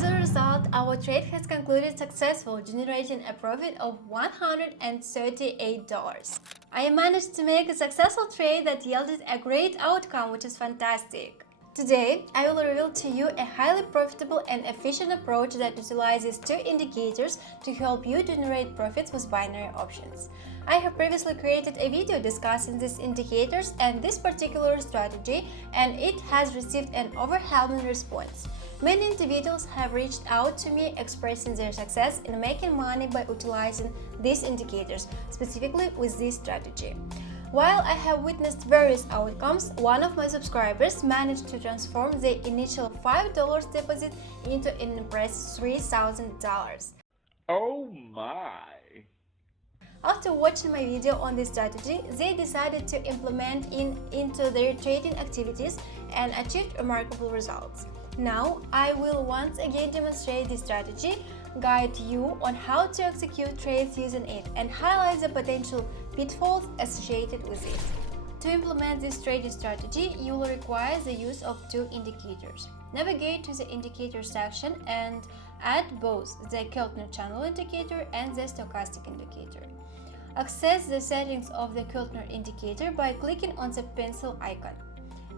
As a result, our trade has concluded successful, generating a profit of $138. I managed to make a successful trade that yielded a great outcome, which is fantastic. Today, I will reveal to you a highly profitable and efficient approach that utilizes two indicators to help you generate profits with binary options. I have previously created a video discussing these indicators and this particular strategy, and it has received an overwhelming response. Many individuals have reached out to me expressing their success in making money by utilizing these indicators, specifically with this strategy. While I have witnessed various outcomes, one of my subscribers managed to transform their initial $5 deposit into an impressive $3,000. Oh my! After watching my video on this strategy, they decided to implement it into their trading activities and achieved remarkable results. Now, I will once again demonstrate this strategy, guide you on how to execute trades using it, and highlight the potential pitfalls associated with it. To implement this trading strategy, you will require the use of two indicators. Navigate to the indicator section and add both the Keltner channel indicator and the stochastic indicator. Access the settings of the Keltner indicator by clicking on the pencil icon.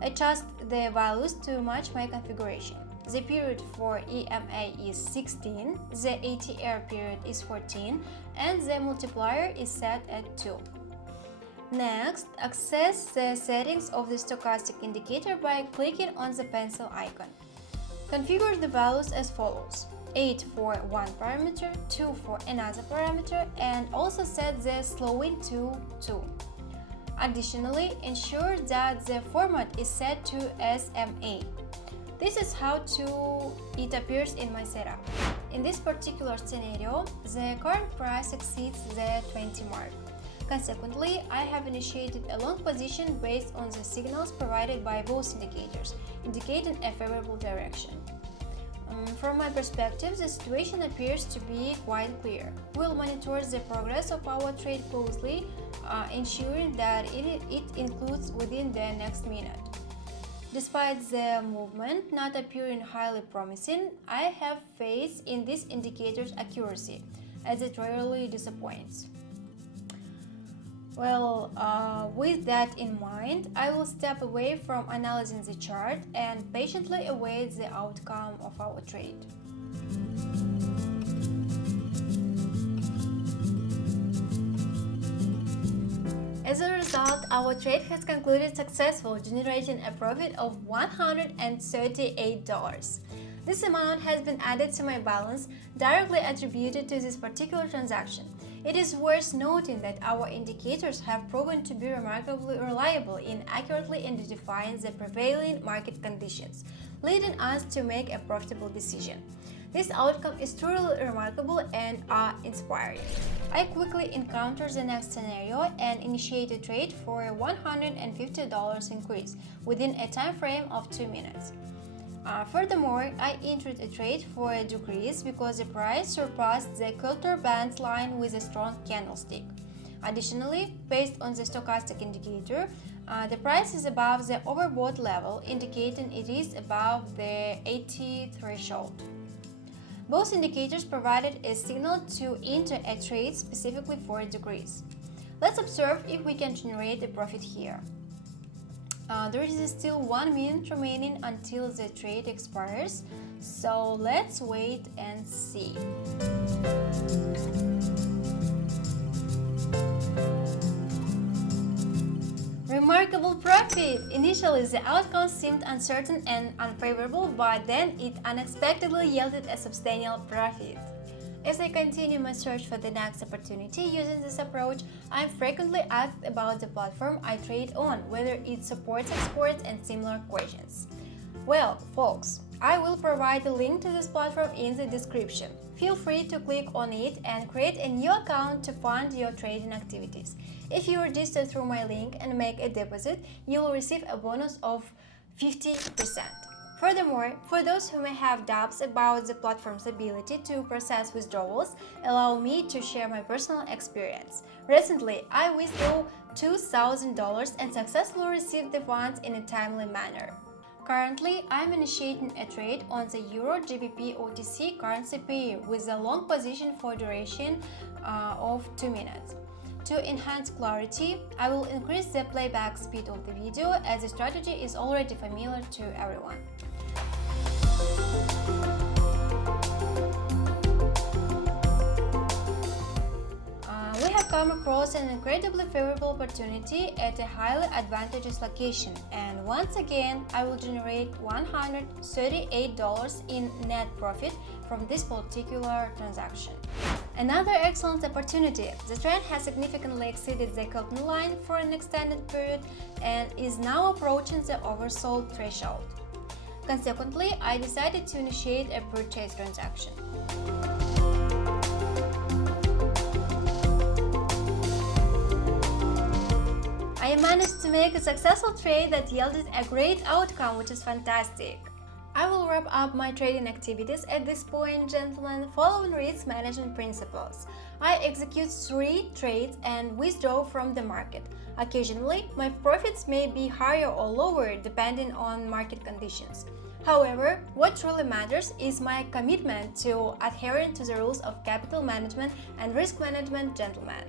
Adjust the values to match my configuration. The period for EMA is 16, the ATR period is 14, and the multiplier is set at 2. Next, access the settings of the stochastic indicator by clicking on the pencil icon. Configure the values as follows: 8 for one parameter, 2 for another parameter, and also set the slowing to 2. Additionally, ensure that the format is set to SMA. This is how it appears in my setup. In this particular scenario, the current price exceeds the 20 mark. Consequently, I have initiated a long position based on the signals provided by both indicators, indicating a favorable direction. From my perspective, the situation appears to be quite clear. We'll monitor the progress of our trade closely, ensuring that it includes within the next minute. Despite the movement not appearing highly promising, I have faith in this indicator's accuracy, as it rarely disappoints. Well, with that in mind, I will step away from analyzing the chart and patiently await the outcome of our trade. As a result, our trade has concluded successful, generating a profit of $138. This amount has been added to my balance, directly attributed to this particular transaction. It is worth noting that our indicators have proven to be remarkably reliable in accurately identifying the prevailing market conditions, leading us to make a profitable decision. This outcome is truly remarkable and inspiring. I quickly encountered the next scenario and initiated a trade for a $150 increase within a time frame of 2 minutes. Furthermore, I entered a trade for a decrease because the price surpassed the Keltner band line with a strong candlestick. Additionally, based on the stochastic indicator, the price is above the overbought level, indicating it is above the 80 threshold. Both indicators provided a signal to enter a trade specifically for a decrease. Let's observe if we can generate a profit here. There is still 1 minute remaining until the trade expires, so let's wait and see. Remarkable profit! Initially, the outcome seemed uncertain and unfavorable, but then it unexpectedly yielded a substantial profit. As I continue my search for the next opportunity using this approach, I'm frequently asked about the platform I trade on, whether it supports exports and similar questions. Well, folks, I will provide a link to this platform in the description. Feel free to click on it and create a new account to fund your trading activities. If you register through my link and make a deposit, you will receive a bonus of 50%. Furthermore, for those who may have doubts about the platform's ability to process withdrawals, allow me to share my personal experience. Recently, I withdrew $2,000 and successfully received the funds in a timely manner. Currently, I'm initiating a trade on the Euro GBP OTC currency pair with a long position for duration of 2 minutes. To enhance clarity, I will increase the playback speed of the video as the strategy is already familiar to everyone. We have come across an incredibly favorable opportunity at a highly advantageous location, and once again I will generate $138 in net profit from this particular transaction. Another excellent opportunity. The trend has significantly exceeded the Kelton line for an extended period and is now approaching the oversold threshold. Consequently, I decided to initiate a purchase transaction. I managed to make a successful trade that yielded a great outcome, which is fantastic. I will wrap up my trading activities at this point, gentlemen, following risk management principles. I execute 3 trades and withdraw from the market. Occasionally, my profits may be higher or lower depending on market conditions. However, what truly matters is my commitment to adhering to the rules of capital management and risk management, gentlemen.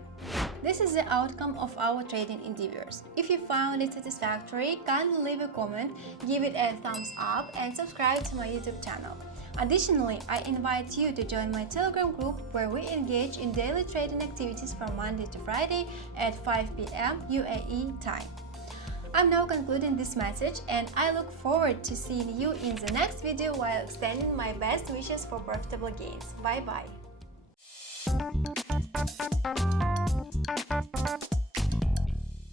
This is the outcome of our trading endeavors. If you found it satisfactory, kindly leave a comment, give it a thumbs up and subscribe to my YouTube channel. Additionally, I invite you to join my Telegram group where we engage in daily trading activities from Monday to Friday at 5 p.m. UAE time. I'm now concluding this message and I look forward to seeing you in the next video while extending my best wishes for profitable gains. Bye bye!